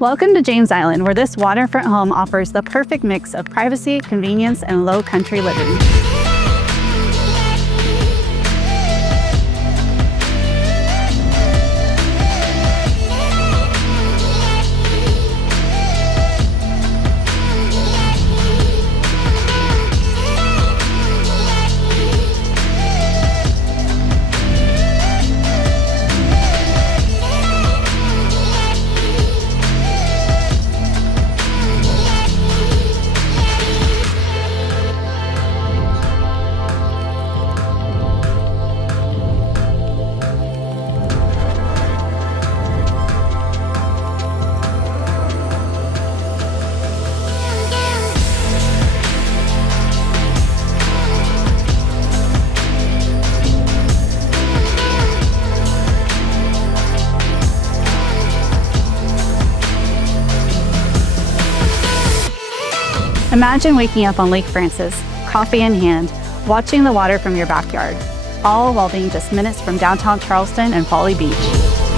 Welcome to James Island, where this waterfront home offers the perfect mix of privacy, convenience, and low country living. Imagine waking up on Lake Francis, coffee in hand, watching the water from your backyard, all while being just minutes from downtown Charleston and Folly Beach.